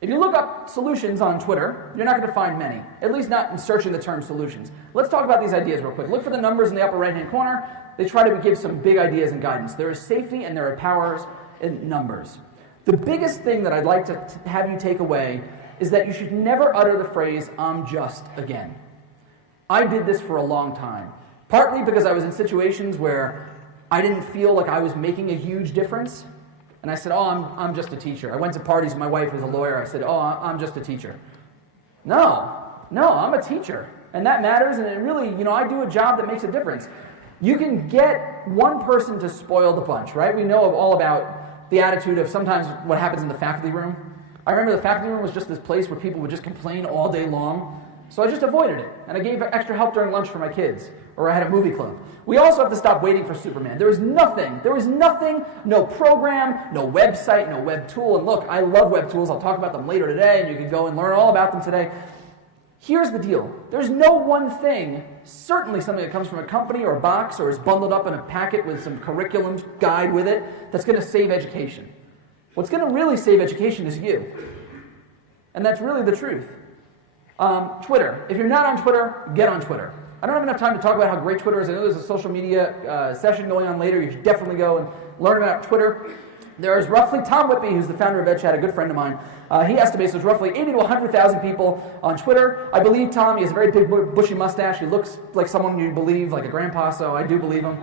If you look up solutions on Twitter, you're not going to find many, at least not in searching the term solutions. Let's talk about these ideas real quick. Look for the numbers in the upper right-hand corner. They try to give some big ideas and guidance. There is safety and there are powers in numbers. The biggest thing that I'd like to have you take away is that you should never utter the phrase, I'm just again. I did this for a long time, partly because I was in situations where I didn't feel like I was making a huge difference. And I said, I'm just a teacher. I went to parties with my wife who's a lawyer. I said, I'm just a teacher. No, I'm a teacher. And that matters, and it really, I do a job that makes a difference. You can get one person to spoil the bunch, right? We know all about the attitude of sometimes what happens in the faculty room. I remember the faculty room was just this place where people would just complain all day long. So I just avoided it. And I gave extra help during lunch for my kids. Or I had a movie club. We also have to stop waiting for Superman. There is nothing, no program, no website, no web tool. And look, I love web tools. I'll talk about them later today, and you can go and learn all about them today. Here's the deal. There's no one thing, certainly something that comes from a company or a box or is bundled up in a packet with some curriculum guide with it, that's going to save education. What's going to really save education is you. And that's really the truth. Twitter. If you're not on Twitter, get on Twitter. I don't have enough time to talk about how great Twitter is. I know there's a social media session going on later. You should definitely go and learn about Twitter. There's roughly Tom Whitby, who's the founder of EdChat, a good friend of mine. He estimates there's roughly 80 to 100,000 people on Twitter. I believe Tom. He has a very big bushy mustache. He looks like someone you believe, like a grandpa, so I do believe him.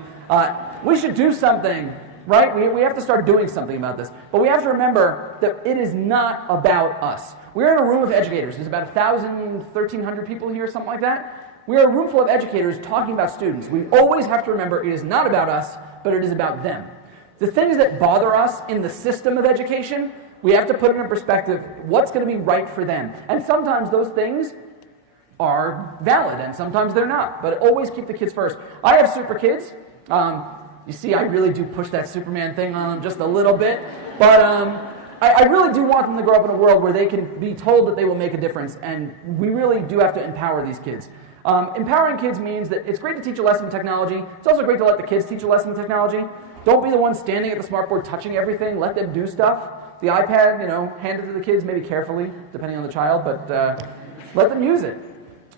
We should do something, right? We have to start doing something about this. But we have to remember that it is not about us. We're in a room of educators. There's about 1,000, 1,300 people here, something like that. We're a room full of educators talking about students. We always have to remember it is not about us, but it is about them. The things that bother us in the system of education, we have to put it in perspective, what's going to be right for them. And sometimes those things are valid, and sometimes they're not. But always keep the kids first. I have super kids. You see, I really do push that Superman thing on them just a little bit. But I really do want them to grow up in a world where they can be told that they will make a difference, and we really do have to empower these kids. Empowering kids means that it's great to teach a lesson in technology. It's also great to let the kids teach a lesson in technology. Don't be the one standing at the smartboard touching everything. Let them do stuff. The iPad, hand it to the kids, maybe carefully, depending on the child, but let them use it.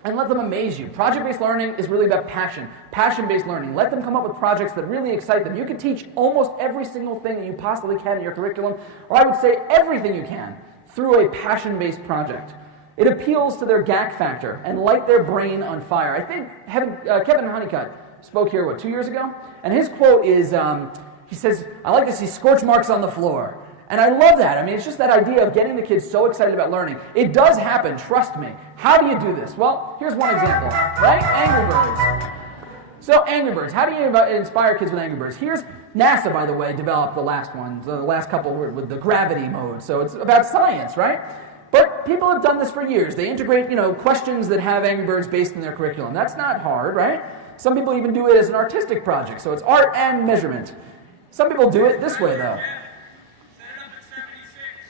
And let them amaze you. Project-based learning is really about passion. Passion-based learning. Let them come up with projects that really excite them. You can teach almost every single thing that you possibly can in your curriculum, or I would say everything you can, through a passion-based project. It appeals to their GAC factor and light their brain on fire. I think Kevin Honeycutt spoke here, 2 years ago? And his quote is, he says, "I like to see scorch marks on the floor." And I love that. I mean, it's just that idea of getting the kids so excited about learning. It does happen, trust me. How do you do this? Well, here's one example, right? Angry Birds. So Angry Birds, how do you inspire kids with Angry Birds? Here's NASA, by the way, developed the last one, the last couple with the gravity mode. So it's about science, right? But people have done this for years. They integrate, questions that have Angry Birds based in their curriculum. That's not hard, right? Some people even do it as an artistic project. So it's art and measurement. Some people do it this way, though.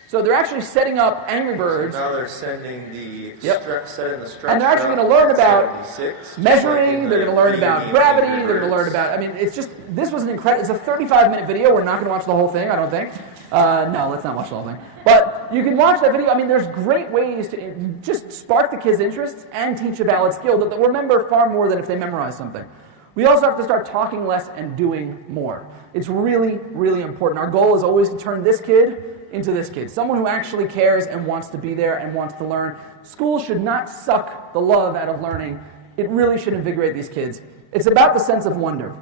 So they're actually setting up Angry Birds. So now they're sending the setting the structure. And they're actually going to learn about 76, measuring, they're going to learn about gravity, they're going to learn about, this was an incredible, it's a 35-minute video. We're not going to watch the whole thing, I don't think. No, let's not watch the whole thing. But you can watch that video. There's great ways to just spark the kids' interests and teach a valid skill that they'll remember far more than if they memorize something. We also have to start talking less and doing more. It's really, really important. Our goal is always to turn this kid into this kid. Someone who actually cares and wants to be there and wants to learn. School should not suck the love out of learning. It really should invigorate these kids. It's about the sense of wonder.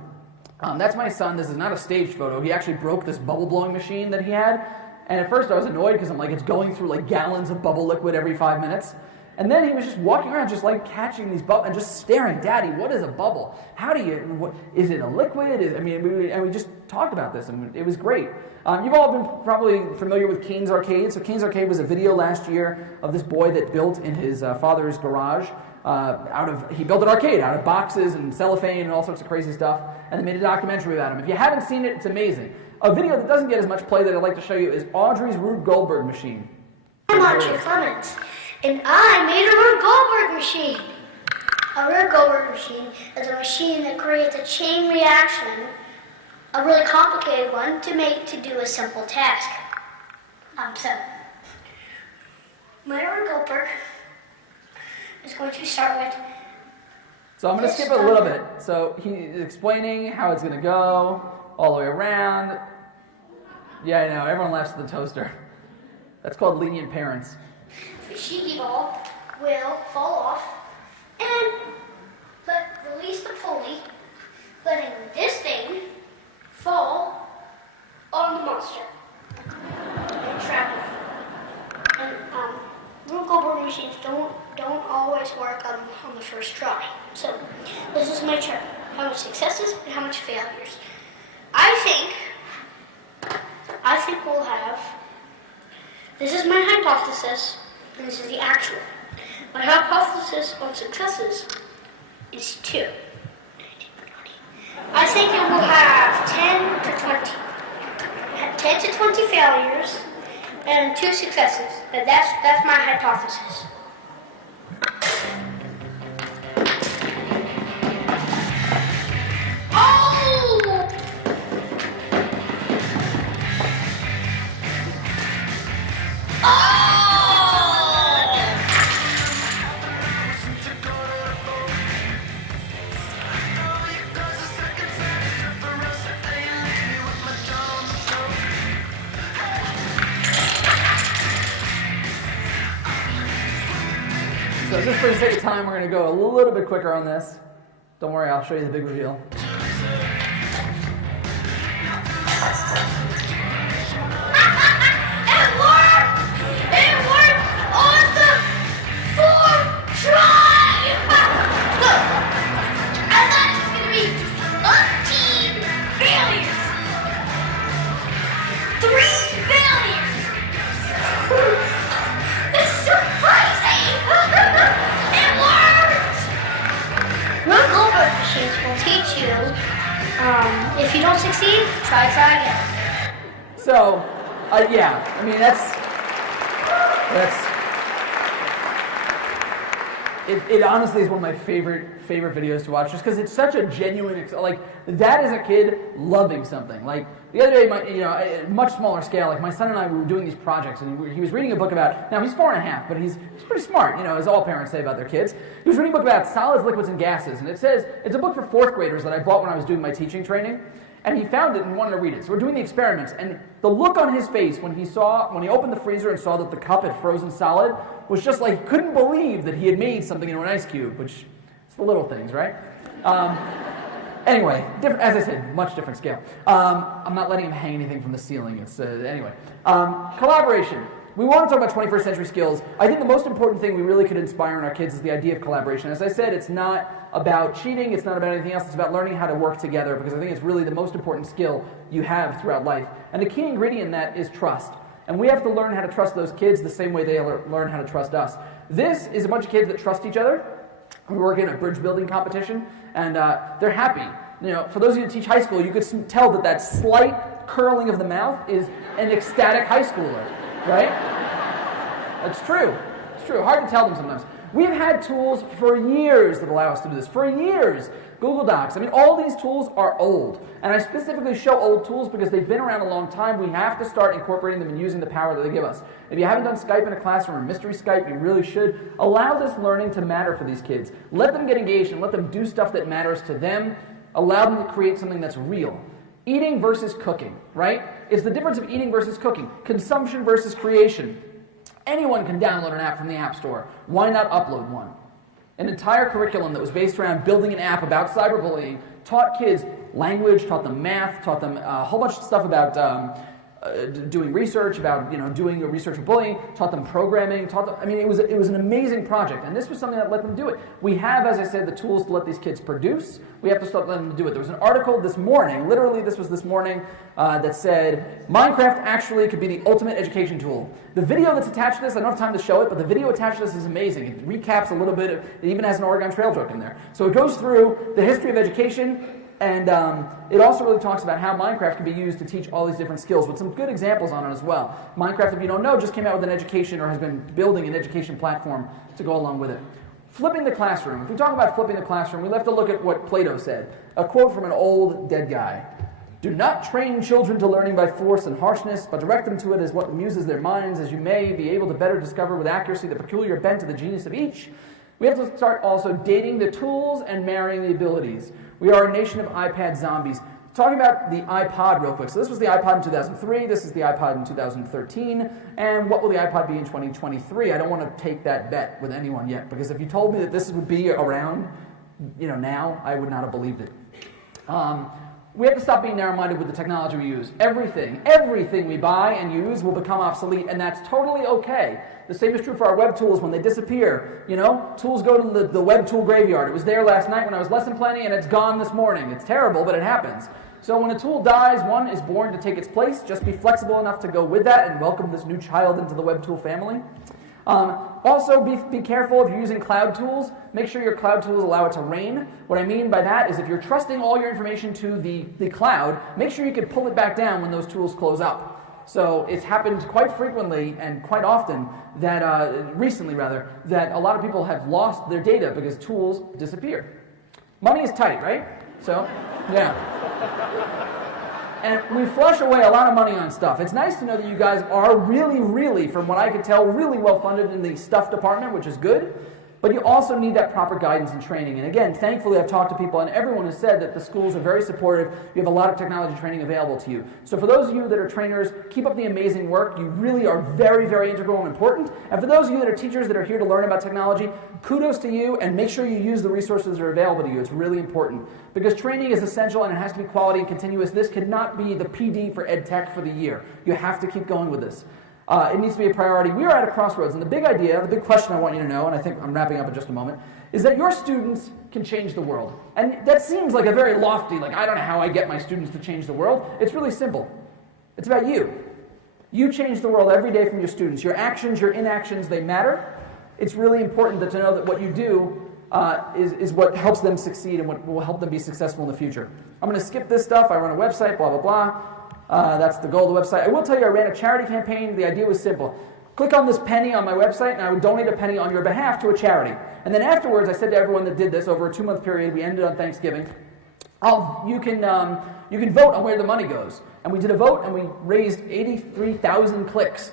That's my son. This is not a staged photo. He actually broke this bubble blowing machine that he had. And at first I was annoyed because I'm like, it's going through like gallons of bubble liquid every 5 minutes. And then he was just walking around just like catching these bubbles and just staring, "Daddy, what is a bubble? How do you, is it a liquid?" And we just talked about this and it was great. You've all been probably familiar with Kane's Arcade. So Kane's Arcade was a video last year of this boy that built in his father's garage. He built an arcade out of boxes and cellophane and all sorts of crazy stuff, and they made a documentary about him. If you haven't seen it, it's amazing. A video that doesn't get as much play that I'd like to show you is Audrey's Rube Goldberg machine. I'm Audrey Clements, and I made a Rube Goldberg machine. A Rube Goldberg machine is a machine that creates a chain reaction, a really complicated one, to do a simple task. So, my Rube Goldberg is going to start with. So I'm going to skip a little bit. So he's explaining how it's going to go all the way around. Yeah, I know. Everyone laughs at the toaster. That's called lenient parents. The shiggy ball will fall off and release the pulley, letting this thing fall on the monster and trap it. And Rube Goldberg machines don't always work on the first try. So this is my chart: how much successes and how much failures. I think we'll have. This is my hypothesis, and this is the actual. My hypothesis on successes is 2. I think it will have 10 to 20 failures and 2 successes. And that's my hypothesis. So just for the sake of time, we're going to go a little bit quicker on this. Don't worry, I'll show you the big reveal. This is so crazy! It worked! If you don't succeed, try again. So, yeah, I mean, it honestly is one of my favorite videos to watch, just because it's such a genuine, like, that is a kid loving something. Like, the other day, a much smaller scale, like, my son and I, we were doing these projects, and he was reading a book about, now he's 4.5, but he's pretty smart, as all parents say about their kids. He was reading a book about solids, liquids, and gases, and it says, it's a book for 4th graders that I bought when I was doing my teaching training, and he found it and wanted to read it. So we're doing the experiments, and the look on his face when he opened the freezer and saw that the cup had frozen solid was just like, couldn't believe that he had made something into an ice cube, which it's the little things, right? Anyway, as I said, much different scale. I'm not letting him hang anything from the ceiling. Anyway. Collaboration. We want to talk about 21st century skills. I think the most important thing we really could inspire in our kids is the idea of collaboration. As I said, it's not about cheating, it's not about anything else, it's about learning how to work together, because I think it's really the most important skill you have throughout life. And the key ingredient in that is trust. And we have to learn how to trust those kids the same way they learn how to trust us. This is a bunch of kids that trust each other. We work in a bridge building competition, and they're happy. For those of you who teach high school, you could tell that slight curling of the mouth is an ecstatic high schooler, right? That's true. It's true. Hard to tell them sometimes. We've had tools for years that allow us to do this. For years. Google Docs. I mean, all these tools are old. And I specifically show old tools because they've been around a long time. We have to start incorporating them and using the power that they give us. If you haven't done Skype in a classroom or mystery Skype, you really should. Allow this learning to matter for these kids. Let them get engaged and let them do stuff that matters to them. Allow them to create something that's real. Eating versus cooking, right? It's the difference of eating versus cooking. Consumption versus creation. Anyone can download an app from the App Store. Why not upload one? An entire curriculum that was based around building an app about cyberbullying taught kids language, taught them math, taught them a whole bunch of stuff about doing research, about doing research of bullying, taught them programming, it was an amazing project, and this was something that let them do it. We have, as I said, the tools to let these kids produce. We have to start letting them do it. There was an article this morning, literally this was this morning, that said, Minecraft actually could be the ultimate education tool. The video that's attached to this, I don't have time to show it, but the video attached to this is amazing. It recaps a little bit, it even has an Oregon Trail joke in there. So it goes through the history of education, and it also really talks about how Minecraft can be used to teach all these different skills with some good examples on it as well. Minecraft, if you don't know, just came out with an education or has been building an education platform to go along with it. Flipping the classroom. If we talk about flipping the classroom, we have to look at what Plato said. A quote from an old dead guy. Do not train children to learning by force and harshness, but direct them to it as what amuses their minds, as you may be able to better discover with accuracy the peculiar bent of the genius of each. We have to start also dating the tools and marrying the abilities. We are a nation of iPad zombies. Talking about the iPod real quick. So this was the iPod in 2003, this is the iPod in 2013, and what will the iPod be in 2023? I don't want to take that bet with anyone yet, because if you told me that this would be around, now, I would not have believed it. We have to stop being narrow-minded with the technology we use. Everything we buy and use will become obsolete, and that's totally okay. The same is true for our web tools when they disappear. Tools go to the web tool graveyard. It was there last night when I was lesson planning, and it's gone this morning. It's terrible, but it happens. So when a tool dies, one is born to take its place. Just be flexible enough to go with that and welcome this new child into the web tool family. Also, be careful if you're using cloud tools. Make sure your cloud tools allow it to rain. What I mean by that is if you're trusting all your information to the cloud, make sure you can pull it back down when those tools close up. So it's happened quite frequently and quite often that, recently rather, that a lot of people have lost their data because tools disappear. Money is tight, right? So, yeah. And we flush away a lot of money on stuff. It's nice to know that you guys are really, from what I could tell, really well funded in the stuff department, which is good. But you also need that proper guidance and training. And again, thankfully, I've talked to people, and everyone has said that the schools are very supportive. You have a lot of technology training available to you. So for those of you that are trainers, keep up the amazing work. You really are very integral and important. And for those of you that are teachers that are here to learn about technology, kudos to you, and make sure you use the resources that are available to you. It's really important. Because training is essential, and it has to be quality and continuous. This cannot be the PD for EdTech for the year. You have to keep going with this. It needs to be a priority. We are at a crossroads, and the big idea, the big question I want you to know, and I think I'm wrapping up in just a moment, is that your students can change the world. And that seems like a very lofty, I don't know how I get my students to change the world. It's really simple. It's about you. You change the world every day from your students. Your actions, your inactions, they matter. It's really important to know that what you do is what helps them succeed and what will help them be successful in the future. I'm going to skip this stuff. I run a website, blah, blah, blah. That's the goal of the website. I will tell you I ran a charity campaign. The idea was simple. Click on this penny on my website, and I would donate a penny on your behalf to a charity. And then afterwards, I said to everyone that did this over a 2-month period, we ended on Thanksgiving, you can vote on where the money goes. And we did a vote, and we raised 83,000 clicks,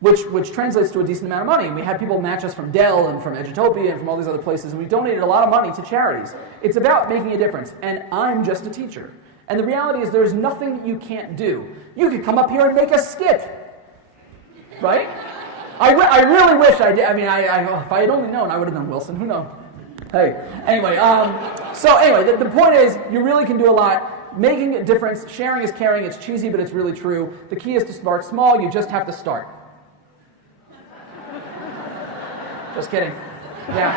which translates to a decent amount of money. And we had people match us from Dell and from Edutopia and from all these other places, and we donated a lot of money to charities. It's about making a difference, and I'm just a teacher. And the reality is there's nothing you can't do. You could come up here and make a skit. Right? I really wish I did. I mean, if I had only known, I would have done Wilson. Who knows? Hey. Anyway, the point is, you really can do a lot. Making a difference, sharing is caring. It's cheesy, but it's really true. The key is to start small. You just have to start. Just kidding. Yeah.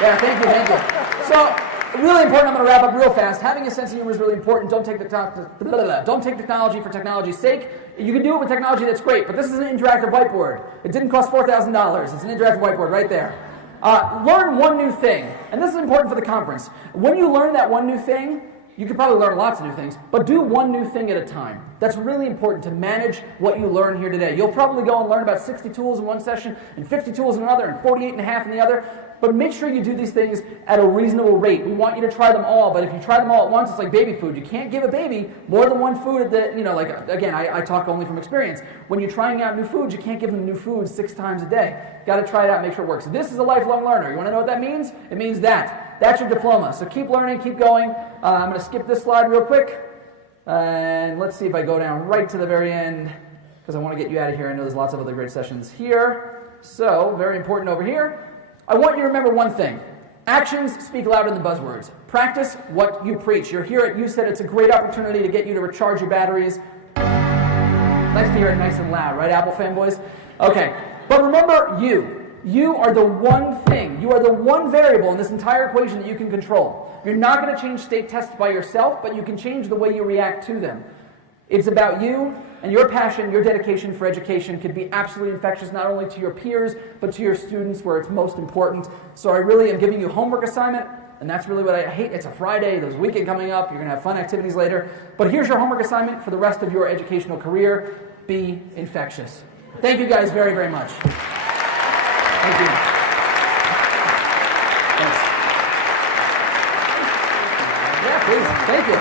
Yeah, thank you. So, really important, I'm going to wrap up real fast. Having a sense of humor is really important. Don't take technology for technology's sake. You can do it with technology, that's great, but this is an interactive whiteboard. It didn't cost $4,000. It's an interactive whiteboard right there. Learn one new thing, and this is important for the conference. When you learn that one new thing, you can probably learn lots of new things, but do one new thing at a time. That's really important to manage what you learn here today. You'll probably go and learn about 60 tools in one session, and 50 tools in another, and 48 and a half in the other. But make sure you do these things at a reasonable rate. We want you to try them all, but if you try them all at once, it's like baby food. You can't give a baby more than one food at the, again, I talk only from experience. When you're trying out new foods, you can't give them new food 6 times a day. Got to try it out and make sure it works. This is a lifelong learner. You want to know what that means? It means that. That's your diploma. So keep learning, keep going. I'm going to skip this slide real quick. And let's see if I go down right to the very end, because I want to get you out of here. I know there's lots of other great sessions here. So, very important over here. I want you to remember one thing. Actions speak louder than buzzwords. Practice what you preach. You're here at UCET. It's a great opportunity to get you to recharge your batteries. Nice to hear it nice and loud, right, Apple fanboys? Okay, but remember you. You are the one thing. You are the one variable in this entire equation that you can control. You're not going to change state tests by yourself, but you can change the way you react to them. It's about you, and your passion, your dedication for education could be absolutely infectious, not only to your peers, but to your students where it's most important. So I really am giving you a homework assignment, and that's really what I hate. It's a Friday, there's a weekend coming up, you're going to have fun activities later. But here's your homework assignment for the rest of your educational career. Be infectious. Thank you guys very, very much. Thank you. Thanks. Yeah, please. Thank you.